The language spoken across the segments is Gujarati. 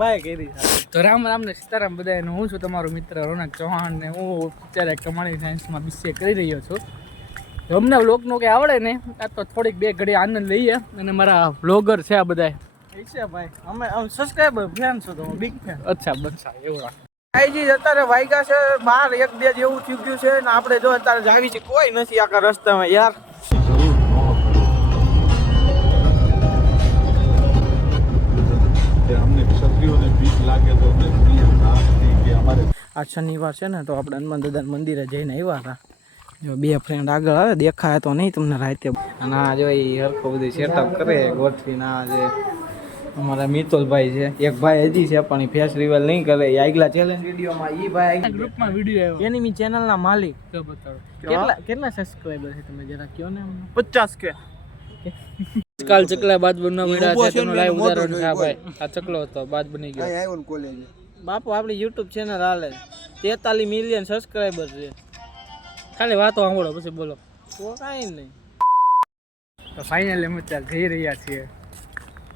ભાઈ કરી તો રામ રામ ને સીતારામ બધાને હું છું તમારો મિત્ર રોનક ચૌહાણ ને હું અત્યારે કમાણી સાયન્સમાં બીસીએ કરી રહ્યો છું. તો અમને વ્લોગનું કંઈ આવડે ને આ તો થોડીક બે ઘડી આનંદ લઈએ અને મારા વ્લોગર છે આ બધા છે ભાઈ. અમે સબસ્ક્રાઈબર ફેન છો તમે બિગ ફેન અચ્છા બનસા એવું રાખ આઈજી અત્યારે વાગ્યા છે બાર એક બે જેવું થયું ગયું છે ને આપણે જો અત્યારે જાવી છે કોઈ નથી આખા રસ્તામાં યાર. આ શનિવાર છે ને તો આપણે હનુમાન દાદા મંદિરે જઈને આવ્યા હતા. જો બે ફ્રેન્ડ આગળ આવે દેખાય તો નહીં તમને રાતે. અને આ જો એ હરખો બધી સેટઅપ કરે ગોઠવીને આ જે અમારા મિતુલભાઈ છે એક ભાઈ હજી છે પણ એ ફેસ રિવેલ નહીં કરે એ આગલા ચેલેન્જ વિડીયોમાં એ ભાઈ ગ્રુપમાં વીડિયો આવ્યો. એની મી ચેનલના માલિક. તો બતાડો કેટલા કેટલા સબસ્ક્રાઇબર છે તમે જરા કયો ને પચાસ કે. કાલ ચકલા બાદ બનવા મળ્યા છે તેનો લાઈવ ઉદાહરણ છે આ ભાઈ. આ ચકલો હતો બાદ બની ગયો. બાપુ આપણી યુટ્યુબ ચેનલ હાલે. તેતાલીસ મિલિયન સબસ્ક્રાઈબર છે. ખાલી વાતો સાંભળો પછી બોલો. તો કાંઈ નહીં. તો ફાઇનલી અમે ત્યાં જઈ રહ્યા છીએ.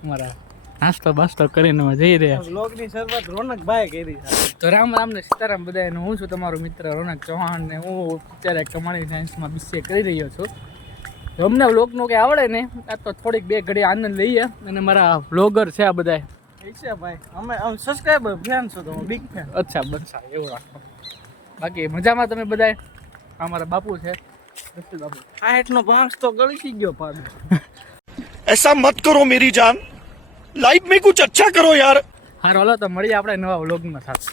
અમારા નાસ્તો બાસ્તો કરીને અમે જઈ રહ્યા બ્લોગની શરૂઆત રોનકભાઈ કરી છે. તો રામ રામ ને સીતારામ બધાને હું છું તમારો મિત્ર રોનક ચૌહાણ ને હું અત્યારે કમાણી સાયન્સમાં બીસીએ કરી રહ્યો છું. અમને વ્લોગનું કંઈ આવડે ને આ તો થોડીક બે ઘડી આનંદ લઈએ. અને મારા વ્લોગર છે આ બધા છે ભાઈ. અમે આમ સબસ્ક્રાઇબર ફેન છો તો બિગ ફેન અચ્છા બનસા એવું બાકી મજામાં તમે બધાય? અમારા બાપુ છે. બાપુ. આ એટલો ભાંસ તો ગળી ગયો પાડો. એસા મત કરો મેરી જાન મેં કુછ અચ્છા કરો યાર હારો હલો મળીએ આપણે નવા વ્લોગમાં સાથે.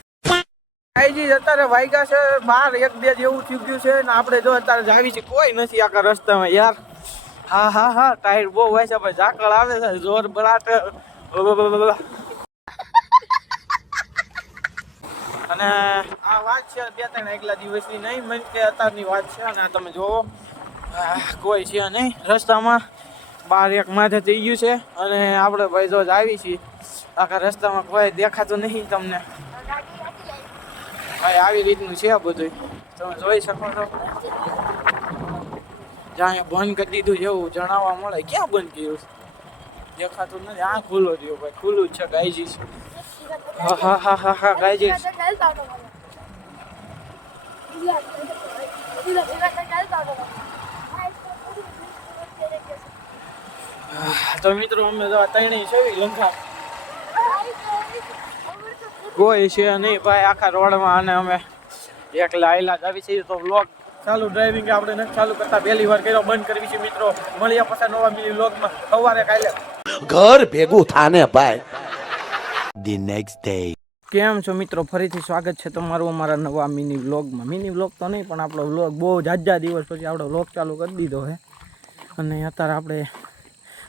આઈજી અત્યારે વાયગા છે. બાર એક બે જેવું થઈ છે ને આપણે જો અત્યારે જાવી છે. કોઈ નથી આખા રસ્તામાં યાર. હા હા હા ટાયર બહુ હોય છે. ભાઈ ઝાકળ આવે છે. જોર બરાટ અને આ વાત છે બે ત્રણ એકલા દિવસની નહીં, મન કે અત્યારની વાત છે અને તમે જોવો કોઈ છે નહીં. રસ્તામાં બાર એક માથે થઈ ગયું છે અને આપણે ભાઈ જો આવી છીએ. આખા રસ્તામાં કોઈ દેખાતું નહીં તમને. ભાઈ આવી રીતનું છે બધું તમે જોઈ શકો છો. જ્યાં બંધ કરી દીધું જેવું જણાવવા મળે. ક્યાં બંધ કર્યું છે? દેખાતું નથી. આ ખુલ્લો રહ્યો ભાઈ, ખુલ્લું જ છે ગાયજી હા હા હા હા હા ગાયજી તો મિત્રો, અમે તો આ ત્રણેય છે લંકા. કોઈ છે નહીં ભાઈ, આખા રોડમાં અને અમે એકલા આયલા જ આવી છીએ. તો વ્લોગ ચાલુ ડ્રાઇવિંગ આપણે નથી ચાલુ કરતા. પહેલી વાર કર્યો બંધ કરવી છે મિત્રો. મળ્યા પાછા નવા મિલી વ્લોગમાં. સવારે કાલે. ઘર ભેગું થાને ભાઈ. ધી નેક્સ્ટ ડે કેમ છો મિત્રો? ફરીથી સ્વાગત છે તમારું અમારા નવા મિની વ્લોગમાં. મિની વ્લોગ તો નહીં પણ આપણો વ્લોગ બહુ જાજા દિવસ પછી આપણો વ્લોગ ચાલુ કરી દીધો છે. અને અત્યારે આપણે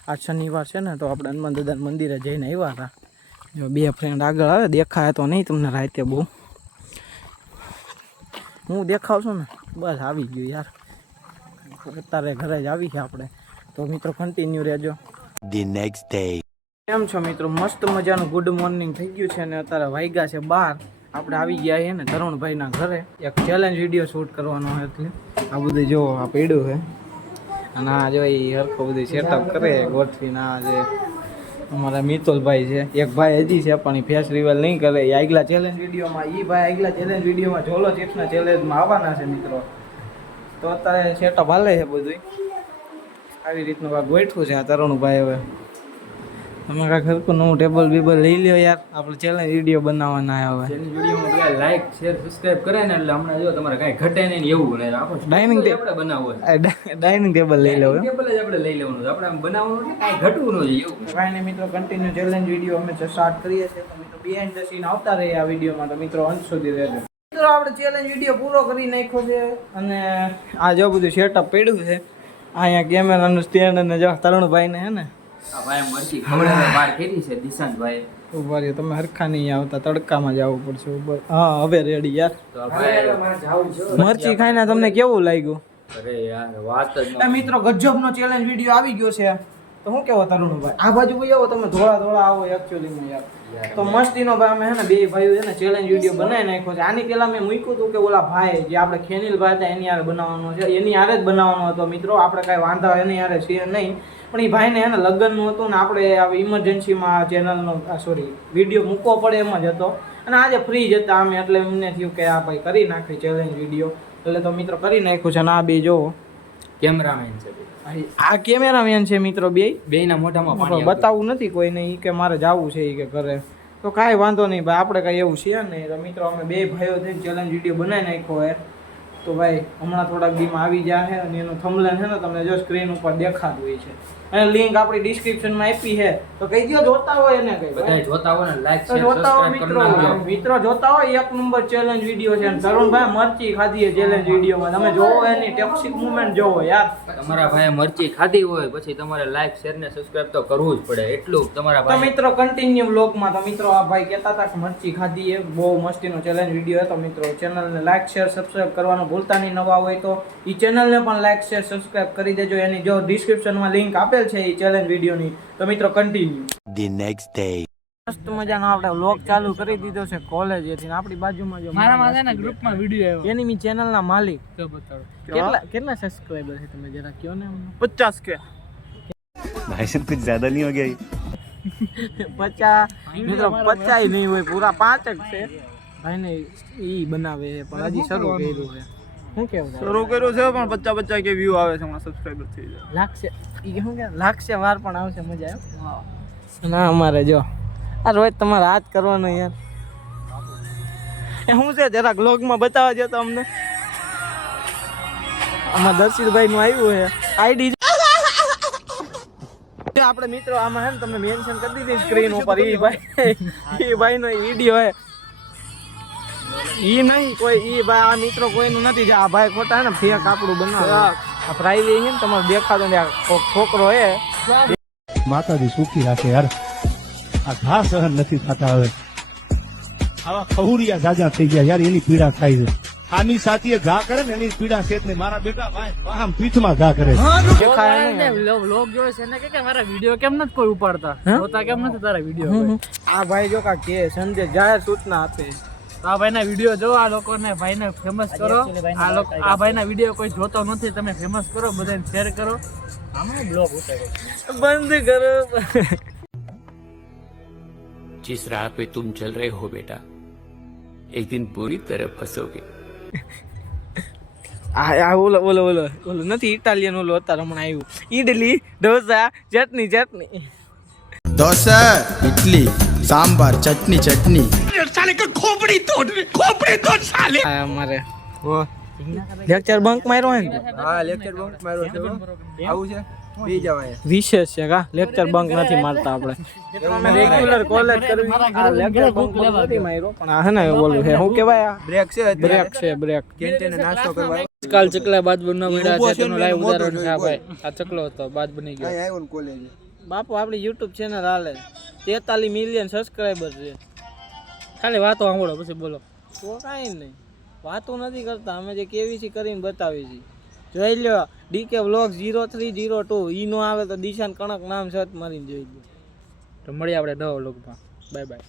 આ શનિવાર છે ને તો આપણે હનુમાન દાદા મંદિરે જઈને આવ્યા હતા. જો બે ફ્રેન્ડ આગળ આવે દેખાય તો નહીં તમને રાતે બહુ. હું દેખાવ છું ને બસ આવી ગયું યાર. અત્યારે ઘરે જ આવી છે આપણે. તો મિત્રો કન્ટિન્યુ રહેજો. ધી નેક્સ્ટ ડે કેમ છો મિત્રો? મસ્ત મજાનું ગુડ મોર્નિંગ થઈ ગયું છે ને અત્યારે વાગ્યા છે બાર. આપણે આવી ગયા છીએ ને તરુણભાઈના ઘરે. એક ચેલેન્જ વીડિયો શૂટ કરવાનો હોય એટલે. આ બધું જો આ પડ્યું છે. અને આ જો એ હરખો બધું સેટઅપ કરે ગોઠવીને આ જે અમારા મિતુલભાઈ છે. એક ભાઈ હજી છે, પણ એ ફેસ રિવેલ નહીં કરે. એ આગલા ચેલેન્જ વિડીયોમાં એ ભાઈ આગલા ચેલેન્જ વિડીયોમાં જોલો ચિપ્સના ચેલેન્જમાં આવવાના છે મિત્રો. તો અત્યારે સેટઅપ હાલે છે બધું આવી રીતનું ગોઠવું છે આ તરુણભાઈ હવે. તમે કાંઈક હરખું નવું ટેબલ બીબલ લઈ લ્યો યાર. આપણે ચેલેન્જ વીડિયો બનાવવાના હવે. ચેલેન્જ વિડીયોમાં લાઈક શેર સબસ્ક્રાઇબ કરે ને એટલે હમણાં જો તમારે કાંઈ ઘટે નહીં એવું ને આપણે ડાઇનિંગ ટેબલ બનાવવું આપણે બનાવવો ડાઇનિંગ ટેબલ લઈ લેવું ટેબલ જ આપણે લઈ લેવાનું આપણે આમ બનાવવાનું કાંઈ ઘટવું ન જોઈએ એવું. કાંઈ નહીં મિત્રો કન્ટિન્યુ ચેલેન્જ વીડિયો અમે સ્ટાર્ટ કરીએ છીએ. તો મિત્રો બિહાઇન્ડ ધ સીન આવતા રહીએ આ વિડીયોમાં તો મિત્રો અંત સુધી રહેજો. મિત્રો આપણે ચેલેન્જ વીડિયો પૂરો કરી નાખ્યો છે અને આ જો બધું સેટઅપ પડ્યું છે. અહીંયા કેમેરાનું સ્ટેન્ડ અને જો તરુણભાઈને હે ને આ ભાઈ મરચી ખવડાવે બહાર ખેતી છે દિશાંતભાઈ ઊભા રહ્યો તમે હરખા નહીં આવતા તડકામાં જવું પડશે. હા હવે રેડી યાર. મરચી ખાઈને તમને કેવું લાગ્યું? અરે યાર વાત મિત્રો ગજબનો ચેલેન્જ વીડિયો આવી ગયો છે. તો શું કેવો તરુણભાઈ? આ બાજુ ભાઈ આવો તમે? ધોળા ધોળા આવો એકચ્યુઅલીમાં યાર. તો મસ્તીનો ભાઈ અમે હે ને બે ભાઈઓ છે ને ચેલેન્જ વીડિયો બનાવી નાખ્યો છે. આની પહેલાં મેં મૂક્યું હતું કે ઓલા ભાઈ જે આપણે ખેનીલભાઈ હતા એની હારે બનાવવાનો છે. એની હારે જ બનાવવાનો હતો મિત્રો. આપણે કાંઈ વાંધા એની હારે છે નહીં. પણ એ ભાઈને હે ને લગ્નનું હતું ને આપણે આવી ઇમરજન્સીમાં ચેનલનો સોરી વીડિયો મૂકવો પડે એમ જ હતો. અને આજે ફ્રી જ હતા અમે એટલે એમને થયું કે આ ભાઈ કરી નાખી ચેલેન્જ વીડિયો એટલે તો મિત્રો કરી નાખ્યું છે. અને આ બે જોવો કેમેરામેન છે આ કેમેરામેન છે મિત્રો બે. બેયના મોઢામાં પાણી. બતાવવું નથી કોઈને ઈ કે મારે જવું છે ઈ કે કરે તો કાંઈ વાંધો નહીં ભાઈ આપણે કાંઈ એવું છે નહીં. તો મિત્રો અમે બે ભાઈઓ થઈને ચેલેન્જ વીડિયો બનાવી નાખ્યો હે તો ભાઈ હમણાં થોડાક દીમાં આવી જાય અને એનું થંબલેન છે ને તમને જો સ્ક્રીન ઉપર દેખાતું હોય છે. અને લિંક આપણી ડિસ્ક્રિપ્શનમાં આપી છે. તો કહી દો જોતા હોય એને કઈ બધા જોતા હોય ને લાઈક શેર જોતા હોય મિત્રો મિત્રો જોતા હોય એક નંબર ચેલેન્જ વીડિયો છે. અને તરુણભાઈ મરચી ખાધી છે ચેલેન્જ વિડીયોમાં તમે જોવો એની ટેક્સિક મુવમેન્ટ જોવો યાર. તમારા ભાઈ મરચી ખાધી હોય પછી તમારે લાઈક શેર ને સબસ્ક્રાઇબ તો કરવું જ પડે. એટલું તમારા તો ભાઈ મિત્રો કન્ટિન્યુ વ્લોગમાં તો મિત્રો આ ભાઈ કહેતા હતા કે મરચી ખાધી એ બહુ મસ્તીનો ચેલેન્જ વીડિયો હતો. મિત્રો ચેનલને લાઈક શેર સબસ્ક્રાઇબ કરવાનું ભૂલતા નહીં. નવા હોય તો એ ચેનલને પણ લાઈક શેર સબસ્ક્રાઇબ કરી દેજો. એની જો ડિસ્ક્રિપ્શનમાં લિંક આપેલ છે એ ચેલેન્જ વિડીયોની તો મિત્રો કન્ટિન્યુ ધ નેક્સ્ટ ડે મસ્ત મજાનો આપણે વ્લોગ ચાલુ કરી દીધો છે કોલેજ એથી આપણી બાજુમાં જો મારા માં છે ગ્રુપમાં વિડિયો આવ્યો. એની મી ચેનલ માલિક. તો બતાડો. કેટલા કેટલા સબસ્ક્રાઇબર છે તમે? જરા કયો ને 50 કે. ભાઈ સાહેબ કુછ જ્યાદા નહીં હો ગયા? પચાસ. મિત્રો પચાસ નહીં હોય પૂરા પાંચ જ છે. ભાઈ ને એ બનાવે પણ હજી શરૂ કર્યું છે. શું કેવું શરૂ કર્યું છે પણ બચ્ચા બચ્ચા કે વ્યૂ આવે છે હમણાં સબસ્ક્રાઇબર થઈ જાય. લાગશે. ઈ શું કે લાગશે વાર પણ આવશે મજા આવે. ના અમારે જો. આ રોજ તમારે હાથ કરવાનો યાર. એ શું છે જરા બ્લોગમાં બતાવવા જો તો અમને. આમાં દર્શિતભાઈ નું આવ્યું છે. આઈડી આપણે મિત્રો આમાં હે ને તમને મેન્શન કરી દીધી સ્ક્રીન ઉપર. ઈ ભાઈ એ ભાઈ નો વીડિયો હે ઈ નહીં કોઈ ઈ ભાઈ આ મિત્રો કોઈનું નથી જે આ ભાઈ ખોટા ને ફેક આપણું બનાવે. આ છે ને તમારે દેખાતો ને આ છોકરો હે. માતાજી સુખી રાખે યાર. આ ઘા સહન નથી થતા હવે. આવા ખહુરિયા જાજા થઈ ગયા યાર એની પીડા થાય છે. આની સાથી ઘા કરે ને એની પીડા છે મારા બેટા ભાઈ આમ પીઠમાં ઘા કરે ને જોવે છે ને કે કે મારા વીડિયો કેમ નથી કોઈ ઉપાડતા? હા? કેમ નથી તારા વીડિયો આ ભાઈ જો કા કે સંજય જાહેર સૂચના આપે. આ ભાઈના વિડીયો જો આ લોકોને ભાઈને ફેમસ કરો આ લોકો આ ભાઈના વિડીયો કોઈ જોતો નથી તમે ફેમસ કરો બધાને શેર કરો આમાં બ્લોગ ઉતારો બંધ કરો जिस राह पे तुम चल रहे हो बेटा एक दिन बुरी तरह फंसोगे આ આ ઓલો ઓલો ઓલો ઓલો નથી ઇટાલિયન ઓલો અત્યારે હમણાં આવ્યું ઈડલી ઢોસા ચટણી ચટણી સાંભાર ચટણી ચટણી. સાલે ખોપડી તોડ ખોપડી તોડ સાલે. અમારે. ઓ લેક્ચર બંક માર્યો હે હા લેક્ચર બંક માર્યો છે આવું છે? વિશેષ છે કા લેક્ચર બંક નથી મારતા આપણે. રેગ્યુલર કોલેજ કરવી. આ લેક્ચર બંક નથી માર્યો પણ આ હે બોલું છે. શું કહેવાય આ? બ્રેક છે બ્રેક છે બ્રેક કેન્ટીને નાસ્તો કરવા આજકાલ ચકલા બાદ બનવા મળ્યા છે તેનો લાઈવ ઉદાહરણ છે આ ભાઈ. આ ચકલો હતો બાદ બની ગયો આવ્યો કોલેજ બાપુ, આપણી યુટ્યુબ ચેનલ હાલે. તેતાલીસ મિલિયન સબસ્ક્રાઈબર છે. ખાલી વાતો સાંભળો પછી બોલો. તો કાંઈ નહીં. વાતો નથી કરતા. અમે જે કેવી છે કરીને બતાવી છીએ. જોઈ લો D K vlog zero three zero two ઈ નો આવે તો દિશાન કણક નામ સર્ચ મારીને જોઈ લો. તો મળીએ આપણે નવા લોકમાં બાય બાય